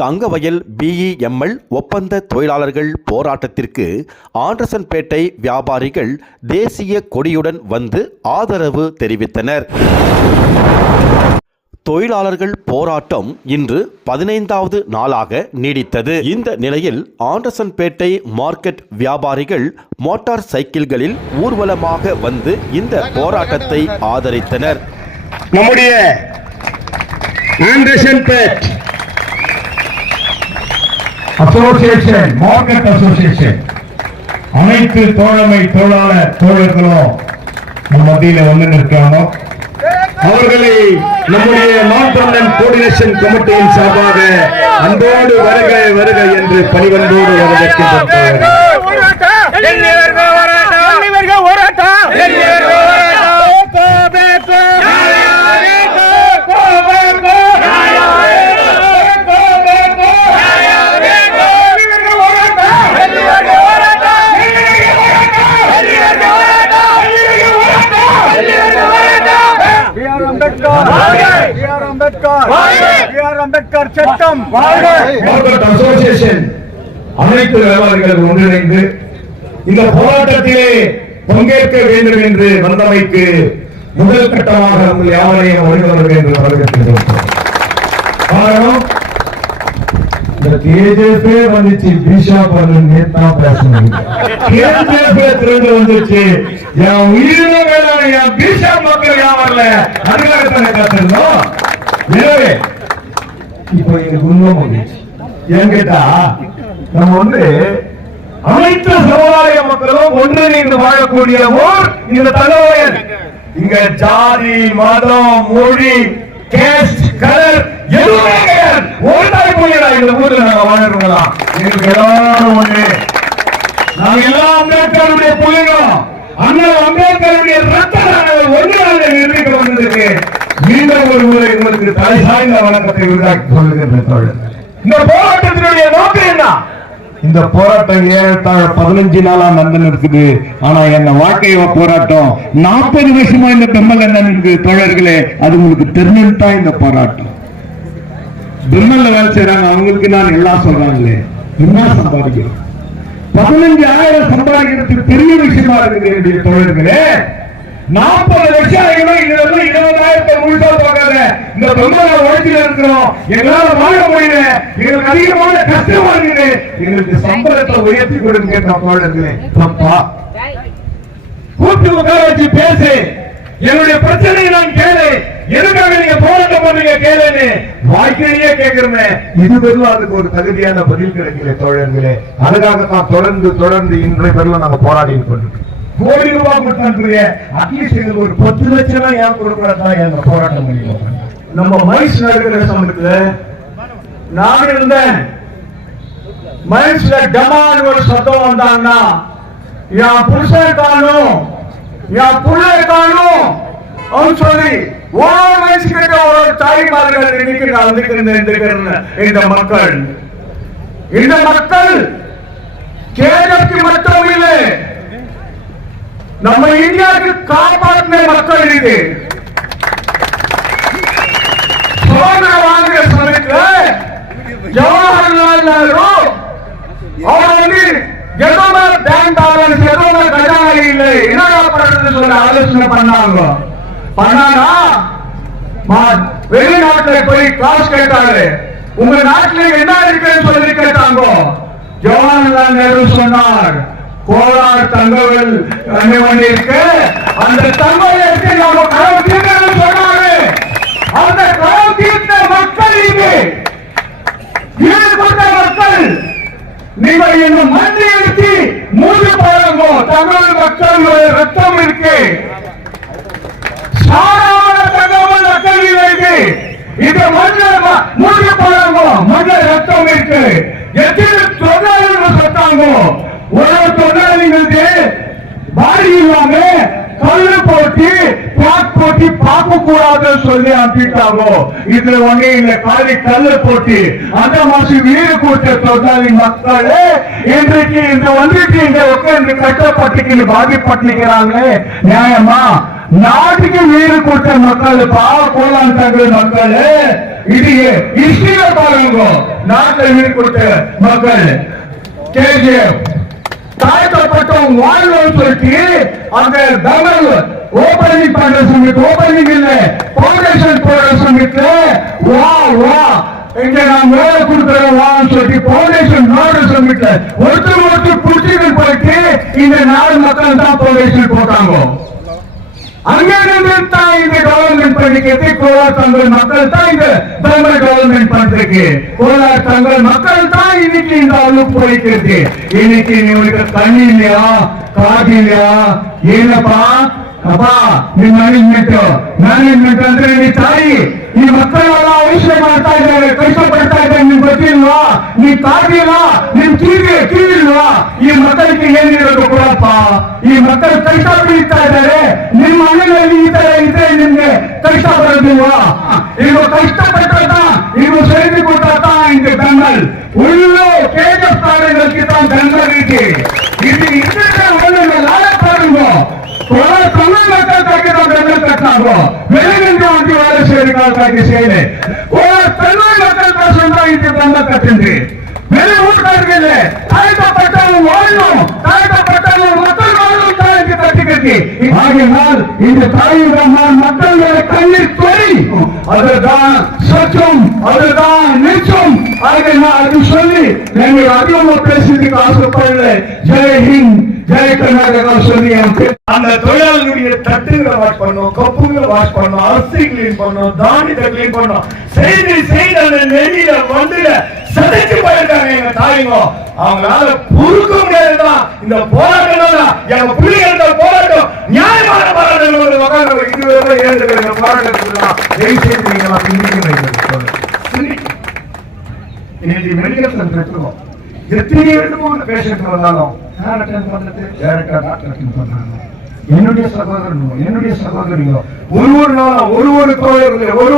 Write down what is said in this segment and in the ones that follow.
Thangavayal BEML ஒப்பந்த தொழிலாளர்கள் போராட்டத்திற்கு ஆண்டர்சன்பேட்டை வியாபாரிகள் தேசிய கொடியுடன் வந்து ஆதரவு தெரிவித்தனர். தொழிலாளர்கள் போராட்டம் இன்று 15வது நாளாக நீடித்தது. இந்த நிலையில் ஆண்டர்சன்பேட்டை மார்க்கெட் வியாபாரிகள் மோட்டார் சைக்கிள்களில் ஊர்வலமாக வந்து இந்த போராட்டத்தை ஆதரித்தனர். நம்முடைய ஆண்டர்சன்பேட் அசோசியேஷன், மார்க்கெட் அசோசியேஷன் அனைத்து தோழமை தொழிலாளர் தோழர்களும் நம் மத்தியில் வந்து நிற்கிறாங்க. அவர்களை நம்முடைய மாற்றமன் கோஆர்டினேஷன் கமிட்டியின் சார்பாக அன்போடு வருக வருக என்று பணிவன்போடு வரவேற்கின்றோம். அனைத்து வியாபாரிகள் ஒன்றிணைந்து இந்த போராட்டத்திலே பங்கேற்க வேண்டும் என்று வந்தமைக்கு முதல் கட்டமாக உங்கள் யாவரையும் வருகிறவர்கள் என்று வரவேற்கின்றோம். காரணம், இந்த கேஜேபே வந்துச்சு, பீஷா பண்ணு நேத்தா பேசணும், கேஜேபே திறந்து வந்துச்சு, என் உயிரின வேளாண் என் பீஷா மக்கள் யாவரல அதுக்காகத்தானே கத்துருந்தோம். எனவே இப்போ எங்களுக்கு உண்மை மகிழ்ச்சி ஏன் கேட்டா, நம்ம வந்து அனைத்து சமுதாய மக்களும் ஒன்றிணைந்து வாழக்கூடிய ஊர் இந்த தங்கவயல். இங்க ஜாதி, மதம், மொழி, கேஸ்ட், கலர் எதுவுமே கிடையாது. ஒன்றாய் போயிடா இந்த ஊர்ல நாங்க வாழ்றோம்னா எங்களுக்கு எல்லாரும் ஒண்ணு. நாங்க எல்லாம் அம்பேத்கருடைய பிள்ளைங்களும், அண்ணல் அம்பேத்கருடைய ரத்தம் ஒன்றாக நிர்ணயிக்க வந்ததுக்கு மீண்டும் ஒரு முறை உங்களுக்கு தலை சாய்ந்த வணக்கத்தை உருவாக்கி சொல்லுகின்ற தோழர். இந்த போராட்டத்தினுடைய நோக்கம் என்ன? இந்த போராட்டம் 15 நாளா நடந்து இருக்குது. ஆனா எங்க வாழ்க்கை போராட்டம் 40 வருஷமா இந்த பெம்மல் என்ன தோழர்களே, அது உங்களுக்கு தெரிஞ்சுதான் இந்த போராட்டம். பெம்மல்ல வேலை செய்யறாங்க, அவங்களுக்கு நான் எல்லாம் சொல்றாங்களே, என்ன சம்பாதிக்கிறோம்? 15,000 சம்பாதிக்கிறதுக்கு பெரிய விஷயமா இருக்குது தோழர்களே. 40 லட்சம் 20,000 முழுசா போகாத இந்த பெம்மல உழைச்சில இருக்கிறோம். எங்களால வாழ முடியல, எங்களுக்கு அதிகமான கஷ்டமா இருக்குது, எங்களுக்கு சம்பளத்தை உயர்த்தி கொடுங்க தோழர்களே. தப்பா கூப்பிட்டு உட்கார வச்சு பேசு, என்னுடைய பிரச்சனையை நான் கேளு, எதுக்காக நீங்க போராட்டம் பண்ணீங்க கேளுன்னு வாய்க்கையே கேட்கிறேன். இது பெருவா அதுக்கு ஒரு தகுதியான பதில் கிடைக்கல தோழர்களே. அதுக்காகத்தான் தொடர்ந்து இன்றைய பெருவா நாங்க போராடி கொண்டிருக்கோம். கோடி ரூபாய் கொடுத்தாங்க, அட்லீஸ்ட் எங்களுக்கு ஒரு 10 லட்சம் ஏன் கொடுக்கறதா எங்க போராட்டம் முடியும். நம்ம மைஸ் நடக்கிற சமயத்துல நான் இருந்தேன். மைஸ்ல டமான் ஒரு சத்தம் வந்தாங்கன்னா, என் புருஷன் காணும், என் புள்ளை காணும் அவன் சொல்லி ஒரு வயசு கிட்ட ஒரு தாய்மார்கள் இந்த மக்கள் கேரளக்கு மட்டும் இல்லை, நம்ம இந்தியாவுக்கு காப்பாற்றின மக்கள். இது சுதந்திரம் வாங்குற சமயத்துல ஜவஹர்லால் நேரு அவர் வந்து எதுவுமே பேங்க் பேலன்ஸ், எதுவுமே கஜானா இல்லை, என்னடா பண்றது சொல்ல ஆலோசனை பண்ணாங்க. வெளிநாட்டுல போய் காசு கேட்டாரு, உங்க நாட்டுல என்ன இருக்குன்னு சொல்லி கேட்டாங்க. ஜவஹர்லால் நேரு சொன்னார், கோலார் தங்கவயல் இருக்கு, அந்த தங்கவயலுக்கு நம்ம கனவு தீர்க்கணும்னு சொன்னாரு. அந்த கனவு தீர்த்த மக்கள் இங்கு ஈடுபட்ட மக்கள். நீங்கள் இந்த மண்ணை எடுத்து மூழ்கி பாருங்க, தமிழ் மக்கள் ரத்தம் இருக்கு, சாரான தகவல் மக்கள் இருக்கு. இந்த மண்ணில் மூழ்கி பாருங்க, மண்ணில் ரத்தம் இருக்கு. எத்தனை தொழிலாளர்கள் சொத்தாங்க, ஒரு தொழிலாளிகளுக்கு பாடி இல்லாம கல்லு போட்டி பிளாக் போட்டி பார்க்க கூடாதுன்னு சொல்லி அனுப்பிட்டாங்க. இதுல ஒண்ணே இல்ல, காலி கல்லு போட்டி. அந்த மாசம் வீடு கொடுத்த தொழிலாளி மக்கள் இன்றைக்கு இந்த வந்துட்டு இங்க உட்கார்ந்து கட்டப்பட்டுக்கு பாதிப்பட்டிருக்கிறாங்களே, நியாயமா? நாட்டுக்கு வீடு கொடுத்த மக்கள் பாவ கோலான் தங்கள் மக்கள் இது ஹிஸ்டரியில பாருங்க. நாட்டில் வீடு கொடுத்த மக்கள் கேஜிஎஃப் தாழ்த்தப்பட்டோம் வாழ்வோம் சொல்லிட்டு அந்த தமிழ் ஓபனிங் பண்ற சமயத்து ஓபனிங் இல்ல பவுண்டேஷன் போடுற சமயத்துல வா வா இங்க நான் வேலை கொடுக்குறேன் வான்னு சொல்லிட்டு பவுண்டேஷன் நாடு சமயத்துல ஒருத்தர் புடிச்சுட்டு போயிட்டு இந்த நாடு மக்கள் தான் பவுண்டேஷன் போட்டாங்க. அங்கிருந்து தான் இந்த கவர்மெண்ட் பண்ணிக்கிறது கோலார் தங்கள் மக்கள் தான் இந்த தமிழ் கவர்மெண்ட் பண்றதுக்கு கோலார் தங்கள் மக்கள் தான் இன்னைக்கு இந்த அளவுக்கு போய்க்கிறது. இன்னைக்கு நீங்களுக்கு தண்ணி இல்லையா காது இல்லையா ಏನಪ್ಪಾ அப்பா நீ மேನೇಜ್ಮೆಂಟ್ ಅಂದ್ರೆ ನೀ ತಾಯಿ ಈ ಮಕ್ಕಳೆಲ್ಲ ಅವಶ್ಯ ಮಾಡ್ತಾ ಇದ್ದಾರೆ ಕಷ್ಟಪಡ್ತಾ ಇದ್ದಾರೆ ನಿಮ್ಗೆ ಗೊತ್ತಿಲ್ವಾ ನೀ ಕಾದಿಲ್ಲ ನಿಮ್ ಕಿವಿಲ್ವಾ ಈ ಮಕ್ಕಳಿಗೆ ಏನಿರೋದು ಕೊಡಪ್ಪ ಈ ಮಕ್ಕಳು ಕಷ್ಟ ಬೀಳ್ತಾ ಇದ್ದಾರೆ ನಿಮ್ಮ ಮನೆಯಲ್ಲಿ ಈ ತರ ಇದ್ರೆ ನಿಮ್ಗೆ ಕಷ್ಟ ಬರೋದಿಲ್ವಾ ಈಗ ಕಷ್ಟಪಟ್ಟ ಈಗ ಸೇರಿ ಕೊಟ್ಟ ಇಂಗೆ ಬೆಂಗಲ್ ಉಳ್ಳು ಕೆಜಿಎಫ್ ಕಾಲೇಜ್ ಬೆಂಗಲ್ ರೀತಿ ಇದು ಇದಕ್ಕೆ ಒಳ್ಳೆ ಲಾಲ ಪಾಡುವ தமிழ் மக்கள் தாக்கி தான் பெண்கள் கட்டினாங்க வெளியிலிருந்து வந்து வேலை செய்யறதுக்காக தாக்கி செய்யல தமிழ் மக்கள் தான் சொன்னாங்க பெண்கள் கட்டுண்டு வெளி ஊட்டார்கள் தாழ்த்தப்பட்டவங்க வாழணும் தாழ்த்தப்பட்டவங்க மக்கள் வாழணும் தாய்க்கு தட்டி கட்டி ஆகையால் இந்த தாயின் ரஹ்மான் மக்கள் கண்ணீர் தொழி அதுதான் சச்சம் அதுதான் நிச்சம் ஆகையால் அது சொல்லி நீங்கள் அதிகமா பேசுறதுக்கு ஆசைப்படல ஜெய் ஹிந்த் ஜெய் கர்நாடகா சொல்லி அந்த தொழிலாளர்களுடைய தட்டுகளை வாஷ் பண்ணோம் கப்புகளை வாஷ் பண்ணோம் அரிசி கிளீன் பண்ணோம் தானியத்தை கிளீன் பண்ணோம் செய்து அந்த நெடியில வந்துல சதைச்சு போயிருக்காங்க எங்க தாய்ங்க அவங்களால பொறுக்க முடியாதுதான் இந்த போராட்டம் எங்க பிள்ளைகள் போராட்டம் நியாயமான போராட்டங்கள் உட்காந்து இதுவரை ஏழுகிற போராட்டத்துக்கு இன்னைக்கு மெடிக்கல் சென்டர் எடுத்துக்கோம் எத்தனை இடமும் பேஷண்ட் வந்தாலும் என்னுடைய சகோதரனோ என்னுடைய சகோதரியோ ஒரு நாளும் ஒரு தோழர்கள் ஒரு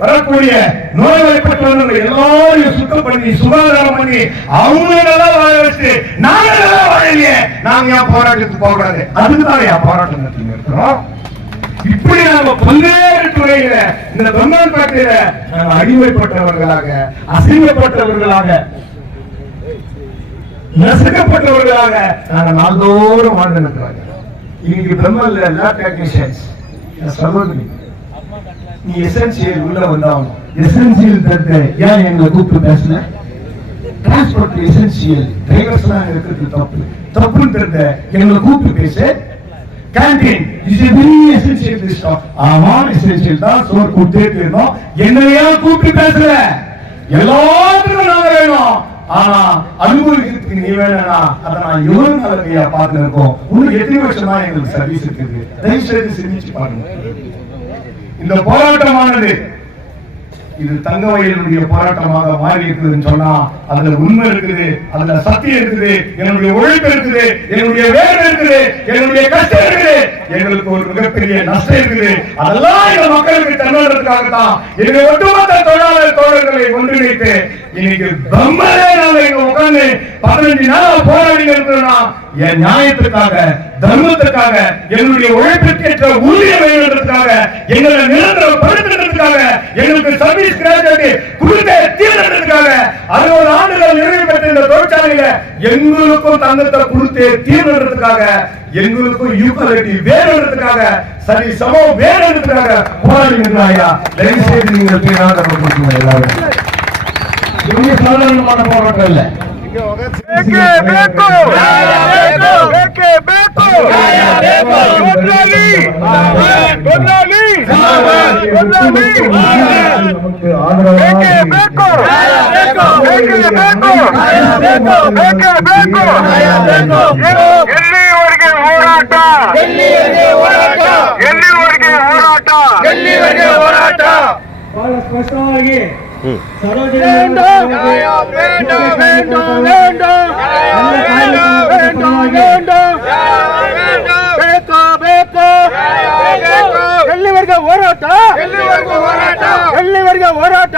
வரக்கூடிய நோய்வாய்ப்பட்டவர்கள் எல்லாரையும் சுத்தம் பண்ணி சுகாதாரம் பண்ணி அவங்க நல்லா வாழ வச்சு நாங்க நல்லா வாழலையே நாங்க ஏன் போராட்டத்துக்கு போகக்கூடாது அதுக்குதான் ஏன் போராட்டம் நடத்தி இருக்கிறோம். இப்படி நாம பல்வேறு துறையில இந்த பெம்மான்பேட்டையில நாம அடிமைப்பட்டவர்களாக அசிங்கப்பட்டவர்களாக நசுக்கப்பட்டவர்களாக நாங்க நாள்தோறும் வாழ்ந்து இருக்கிறாங்க. இன்னைக்கு பிரம்மல்ல லேப் டெக்னீஷியன்ஸ் சகோதரி நீ எசென்சியல் உள்ள வந்தாலும் எசென்சியல் தட்ட ஏன் எங்களை கூப்பிட்டு பேசல டிரான்ஸ்போர்ட் எசென்சியல் டிரைவர்ஸ் எல்லாம் இருக்கிறது தப்புன்னு தெரிந்த எங்களை கூப்பிட்டு பேச canteen is a very essential system ஆமா எசென்சியல் தான் சோறு கொடுத்தே தீரணும் என்னையா கூப்பிட்டு பேசல எல்லாத்துக்கும் நாங்க வேணும் ஆனா அனுபவிக்கிறதுக்கு நீ வேணா அதை நான் எவ்வளவு நாளையா பார்த்து இருக்கோம் இன்னும் எத்தனை வருஷமா எங்களுக்கு சர்வீஸ் இருக்குது தயவு செய்து சிந்திச்சு பாருங்க. இந்த போராட்டமானது இது தங்கவயலுடைய போராட்டமாக மாறி இருக்குதுன்னு சொன்னா அதுல உண்மை இருக்குது அதுல சத்தியம் இருக்குது என்னுடைய உழைப்பு இருக்குது என்னுடைய வேலை இருக்குது என்னுடைய கஷ்டம் இருக்குது எங்களுக்கு ஒரு மிகப்பெரிய நஷ்டம் இருக்குது அதெல்லாம் இந்த மக்களுக்கு தன்னுறதுக்காகத்தான் என்னுடைய ஒட்டுமொத்த தொழிலாளர் தோழர்களை ஒன்றிணைத்து இன்னைக்கு பிரம்மரே நாங்க இங்க உட்கார்ந்து 15 நாள் போராடி இருக்கிறோம்னா என் நியாயத்துக்காக தர்மத்துக்காக என்னுடைய உழைப்பிற்கேற்ற ஊதியம் வேண்டுறதுக்காக எங்களை நிரந்தரப்படுத்துறதுக்காக எங்களுக்கு சர்வீஸ் கிராஜுவேட் கொடுக்க தீர்ந்ததுக்காக 60 ஆண்டுகள் நிறைவு பெற்ற இந்த தொழிற்சாலையில எங்களுக்கும் தங்கத்தை கொடுத்து தீர்ந்ததுக்காக எங்களுக்கும் ஈக்குவாலிட்டி வேணுன்றதுக்காக சரி சமம் வேணுன்றதுக்காக போராடி நின்றாயா தயவு செய்து நீங்கள் பேராக எல்லாரும் இது சாதாரணமான போராட்டம் இல்ல. ಬಹಳ ಸ್ಪಷ್ಟವಾಗಿ ಎಲ್ಲಿವರೆಗೆ ಹೋರಾಟ ಎಲ್ಲಿವರೆಗೆ ಹೋರಾಟ